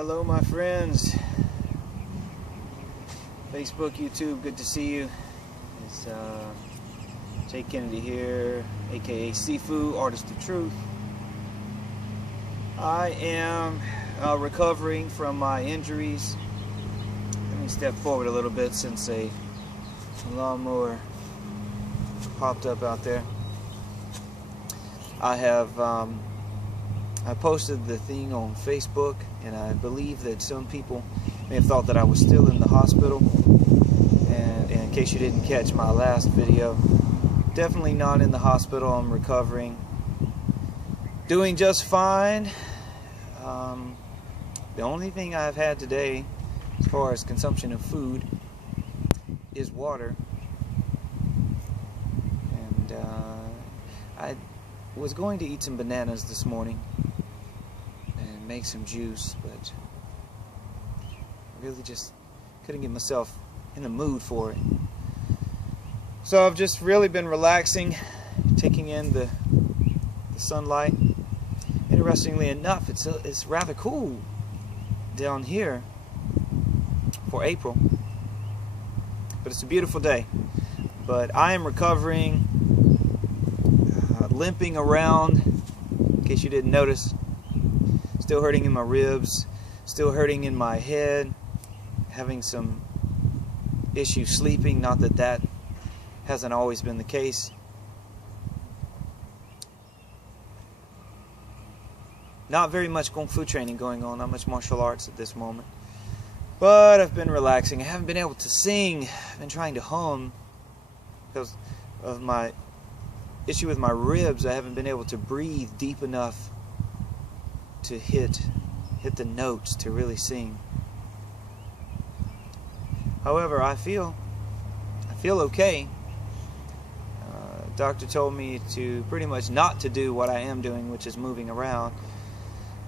Hello my friends, Facebook, YouTube, good to see you. It's Jay Kennedy here, aka Sifu, Artist of Truth. I am recovering from my injuries. Let me step forward a little bit since a lawnmower popped up out there. I posted the thing on Facebook, and I believe that some people may have thought that I was still in the hospital. And in case you didn't catch my last video, definitely not in the hospital. I'm recovering, doing just fine. The only thing I've had today as far as consumption of food is water. And I was going to eat some bananas this morning and make some juice, but I really just couldn't get myself in the mood for it. So I've just really been relaxing, taking in the sunlight. Interestingly enough, it's rather cool down here for April, but it's a beautiful day. But I am recovering, limping around, in case you didn't notice. Still hurting in my ribs, still hurting in my head, having some issues sleeping. Not that that hasn't always been the case. Not very much Kung Fu training going on, not much martial arts at this moment. But I've been relaxing. I haven't been able to sing. I've been trying to hum because of my issue with my ribs. I haven't been able to breathe deep enough to hit the notes to really sing. However, I feel okay. Doctor told me to pretty much not to do what I am doing, which is moving around,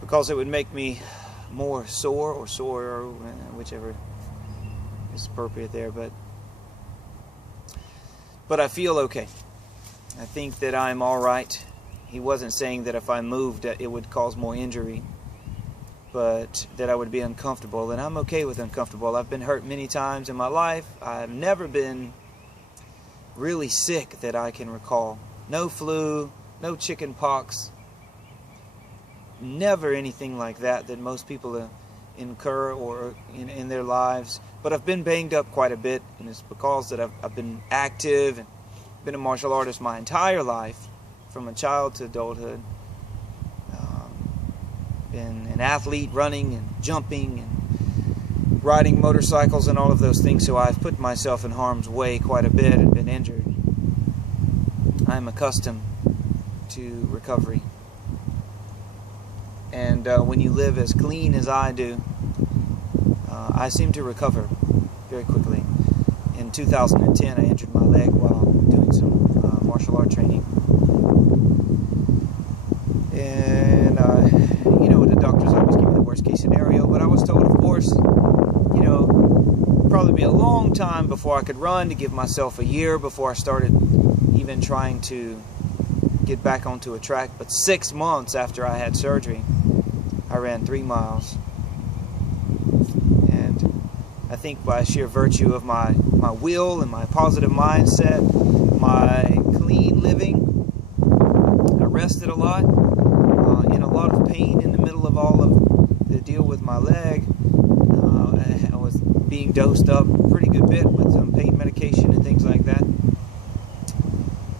because it would make me more sore or sore, whichever is appropriate there. But I feel okay. I think that I'm all right. He wasn't saying that if I moved it would cause more injury, but that I would be uncomfortable, and I'm okay with uncomfortable. I've been hurt many times in my life. I've never been really sick that I can recall. No flu, no chicken pox, never anything like that most people incur or in their lives. But I've been banged up quite a bit, and it's because that I've been active and been a martial artist my entire life, from a child to adulthood. Been an athlete, running and jumping and riding motorcycles and all of those things, so I've put myself in harm's way quite a bit and been injured. I'm accustomed to recovery. And when you live as clean as I do, I seem to recover very quickly. In 2010, I injured my leg while doing some martial art training. And, the doctors always give me the worst case scenario, but I was told, of course, probably be a long time before I could run, to give myself a year before I started even trying to get back onto a track. But 6 months after I had surgery, I ran 3 miles. And I think by sheer virtue of my will and my positive mindset, my clean living, I rested a lot, in a lot of pain in the middle of all of the deal with my leg. I was being dosed up a pretty good bit with some pain medication and things like that.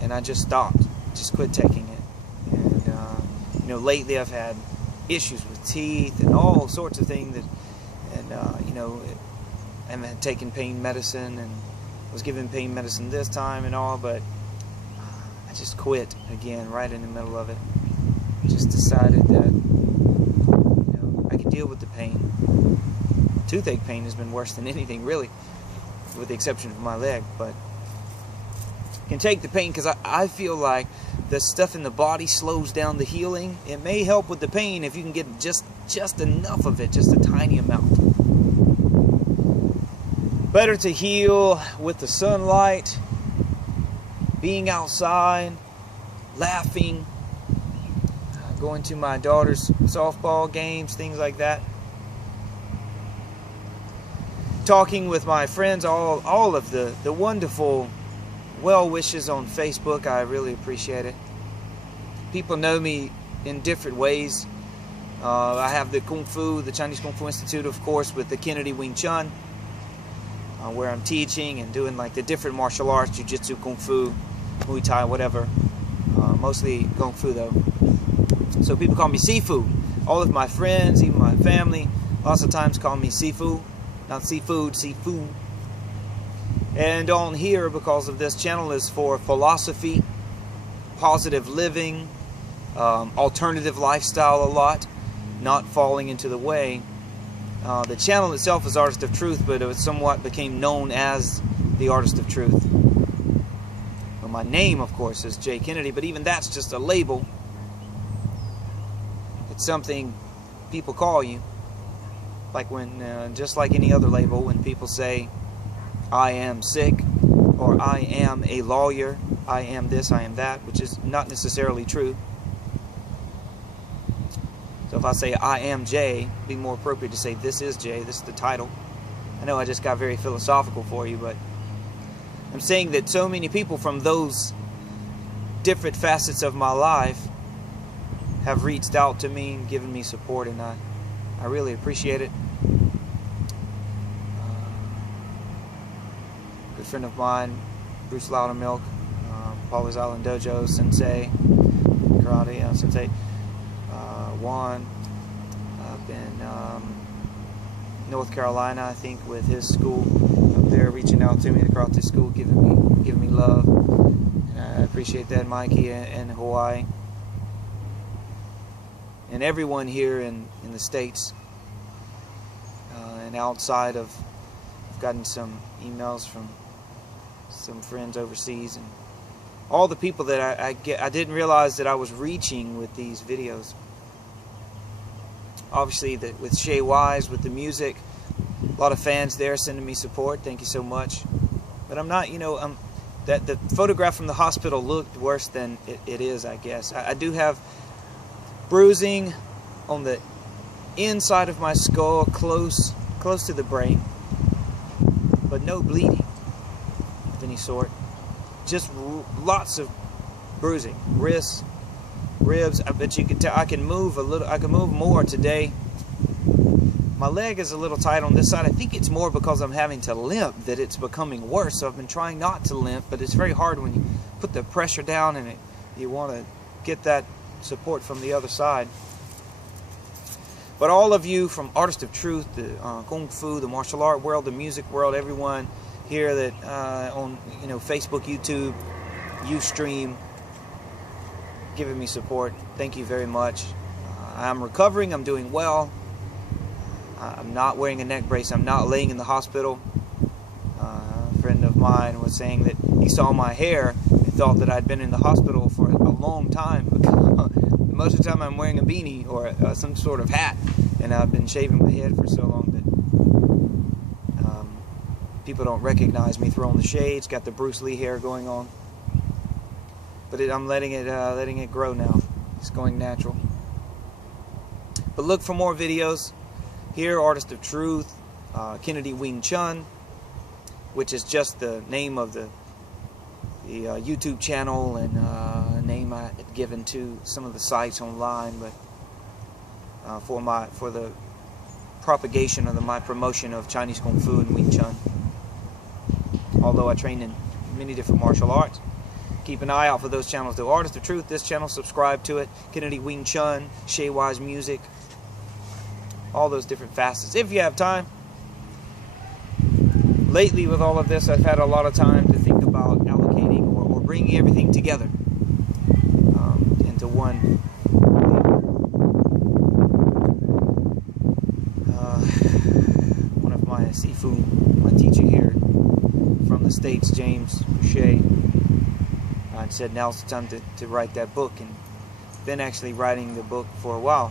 And I just stopped, just quit taking it. And, lately I've had issues with teeth and all sorts of things and I've taken pain medicine and was given pain medicine this time and all, but I just quit again right in the middle of it. Just decided that I could deal with the pain. Toothache pain has been worse than anything, really, with the exception of my leg, but I can take the pain because I feel like the stuff in the body slows down the healing. It may help with the pain if you can get just enough of it, just a tiny amount. Better to heal with the sunlight, being outside, laughing, going to my daughter's softball games, things like that. talking with my friends, all of the wonderful well wishes on Facebook. I really appreciate it. People know me in different ways. I have the Chinese Kung Fu Institute, of course, with the Kennedy Wing Chun, where I'm teaching and doing like the different martial arts, Jiu-Jitsu, Kung Fu, Muay Thai, whatever. Mostly Kung Fu though. So people call me Sifu. All of my friends, even my family, lots of times call me Sifu. Not seafood, Sifu. And on here, because of this channel, is for philosophy, positive living, alternative lifestyle a lot, not falling into the way. The channel itself is Artist of Truth, but it somewhat became known as the Artist of Truth. Well, my name, of course, is Jay Kennedy, but even that's just a label. It's something people call you. Like when, just like any other label, when people say, I am sick, or I am a lawyer, I am this, I am that, which is not necessarily true. So if I say I am Jay, it'd be more appropriate to say this is Jay, this is the title. I know I just got very philosophical for you, but I'm saying that so many people from those different facets of my life have reached out to me and given me support, and I really appreciate it. Good friend of mine, Bruce Loudermilk, Paula's Island Dojo Sensei, Karate Sensei, Juan up in North Carolina, I think, with his school up there, reaching out to me, the karate school, giving me love. And I appreciate that. Mikey in Hawaii, and everyone here in the States and outside of. I've gotten some emails from some friends overseas, and all the people that I didn't realize that I was reaching with these videos. Obviously, with Shay Wise, with the music, a lot of fans there sending me support. Thank you so much. But I'm not, that the photograph from the hospital looked worse than it is, I guess. I do have bruising on the inside of my skull, close to the brain, but no bleeding of any sort. Just lots of bruising, wrists, ribs. I bet you can tell I can move a little. I can move more today. My leg is a little tight on this side. I think it's more because I'm having to limp that it's becoming worse. So I've been trying not to limp, but it's very hard when you put the pressure down and you want to get that support from the other side. But all of you from Artist of Truth, the Kung Fu, the martial art world, the music world, everyone here that on Facebook, YouTube, Ustream, giving me support. Thank you very much. I'm recovering. I'm doing well. I'm not wearing a neck brace. I'm not laying in the hospital. A friend of mine was saying that he saw my hair and thought that I'd been in the hospital for a long time. Most of the time I'm wearing a beanie or some sort of hat, and I've been shaving my head for so long that people don't recognize me throwing the shades. Got the Bruce Lee hair going on. But I'm letting it grow now. It's going natural. But look for more videos. Here, Artist of Truth, Kennedy Wing Chun, which is just the name of the YouTube channel and a name I had given to some of the sites online, but for the propagation of my promotion of Chinese Kung Fu and Wing Chun. Although I train in many different martial arts. Keep an eye out for those channels. The Artist of Truth, this channel, subscribe to it. Kennedy Wing Chun, Shay Wise Music, all those different facets, if you have time. Lately, with all of this, I've had a lot of time to think about allocating or bringing everything together into one. One of my Sifu, my teacher here from the States, James Boucher, said now's the time to write that book, and been actually writing the book for a while,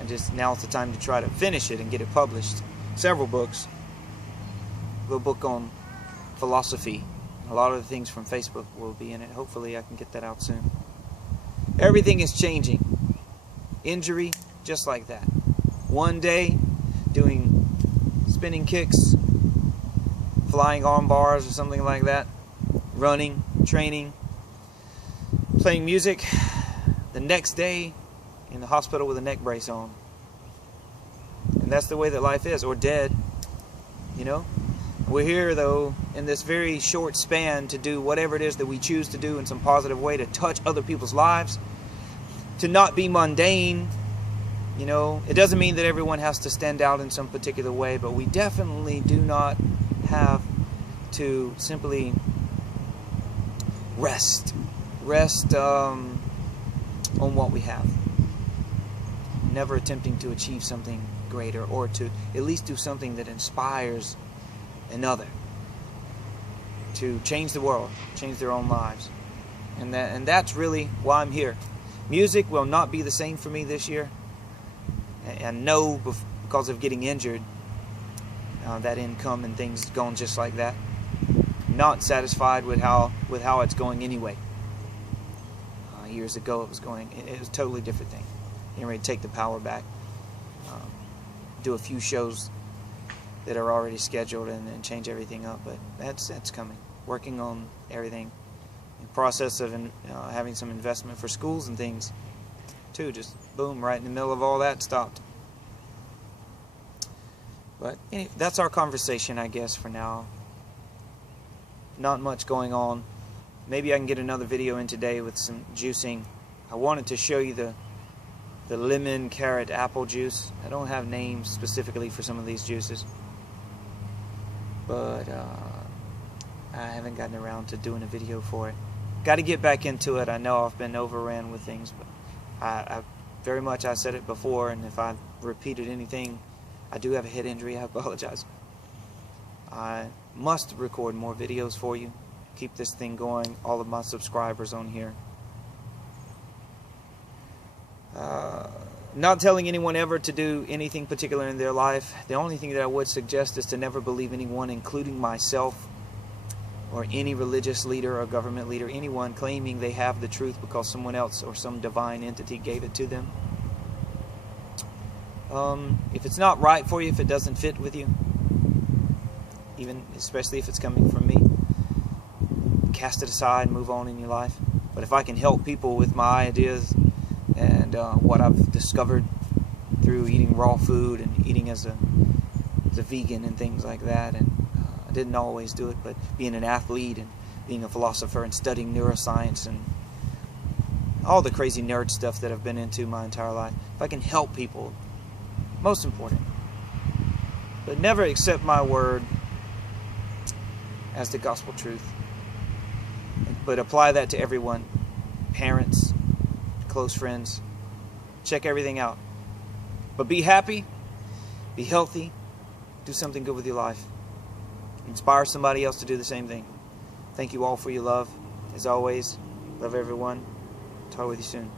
and just now's the time to try to finish it and get it published. Several books. A book on philosophy. A lot of the things from Facebook will be in it. Hopefully I can get that out soon. Everything is changing. Injury, just like that. One day doing spinning kicks, flying arm bars or something like that, running, training, playing music, the next day in the hospital with a neck brace on. And that's the way that life is, or dead, you know. We're here, though, in this very short span to do whatever it is that we choose to do in some positive way, to touch other people's lives, to not be mundane. You know, it doesn't mean that everyone has to stand out in some particular way, but we definitely do not have to simply rest on what we have. Never attempting to achieve something greater, or to at least do something that inspires another to change the world, change their own lives. And that's really why I'm here. Music will not be the same for me this year. And no, because of getting injured, that income and things going just like that. Not satisfied with how it's going anyway. Years ago it was a totally different thing. Getting ready to take the power back. Do a few shows that are already scheduled and change everything up, but that's coming. Working on everything. In the process of having some investment for schools and things too. Just boom, right in the middle of all that, stopped. But anyway, that's our conversation, I guess, for now. Not much going on. Maybe I can get another video in today with some juicing. I wanted to show you the lemon, carrot, apple juice. I don't have names specifically for some of these juices, but I haven't gotten around to doing a video for it. Got to get back into it. I know I've been overran with things, but I very much, I said it before, and if I repeated anything, I do have a head injury. I apologize. I must record more videos for you. Keep this thing going. All of my subscribers on here. Not telling anyone ever to do anything particular in their life. The only thing that I would suggest is to never believe anyone, including myself, or any religious leader or government leader, anyone claiming they have the truth because someone else or some divine entity gave it to them. If it's not right for you, if it doesn't fit with you, even especially if it's coming from me, cast it aside and move on in your life. But if I can help people with my ideas and what I've discovered through eating raw food and eating as a vegan and things like that, and I didn't always do it, but being an athlete and being a philosopher and studying neuroscience and all the crazy nerd stuff that I've been into my entire life, if I can help people, most important. But never accept my word as the gospel truth, but apply that to everyone. Parents, close friends, check everything out. But be happy, be healthy, do something good with your life. Inspire somebody else to do the same thing. Thank you all for your love. As always, love everyone. Talk with you soon.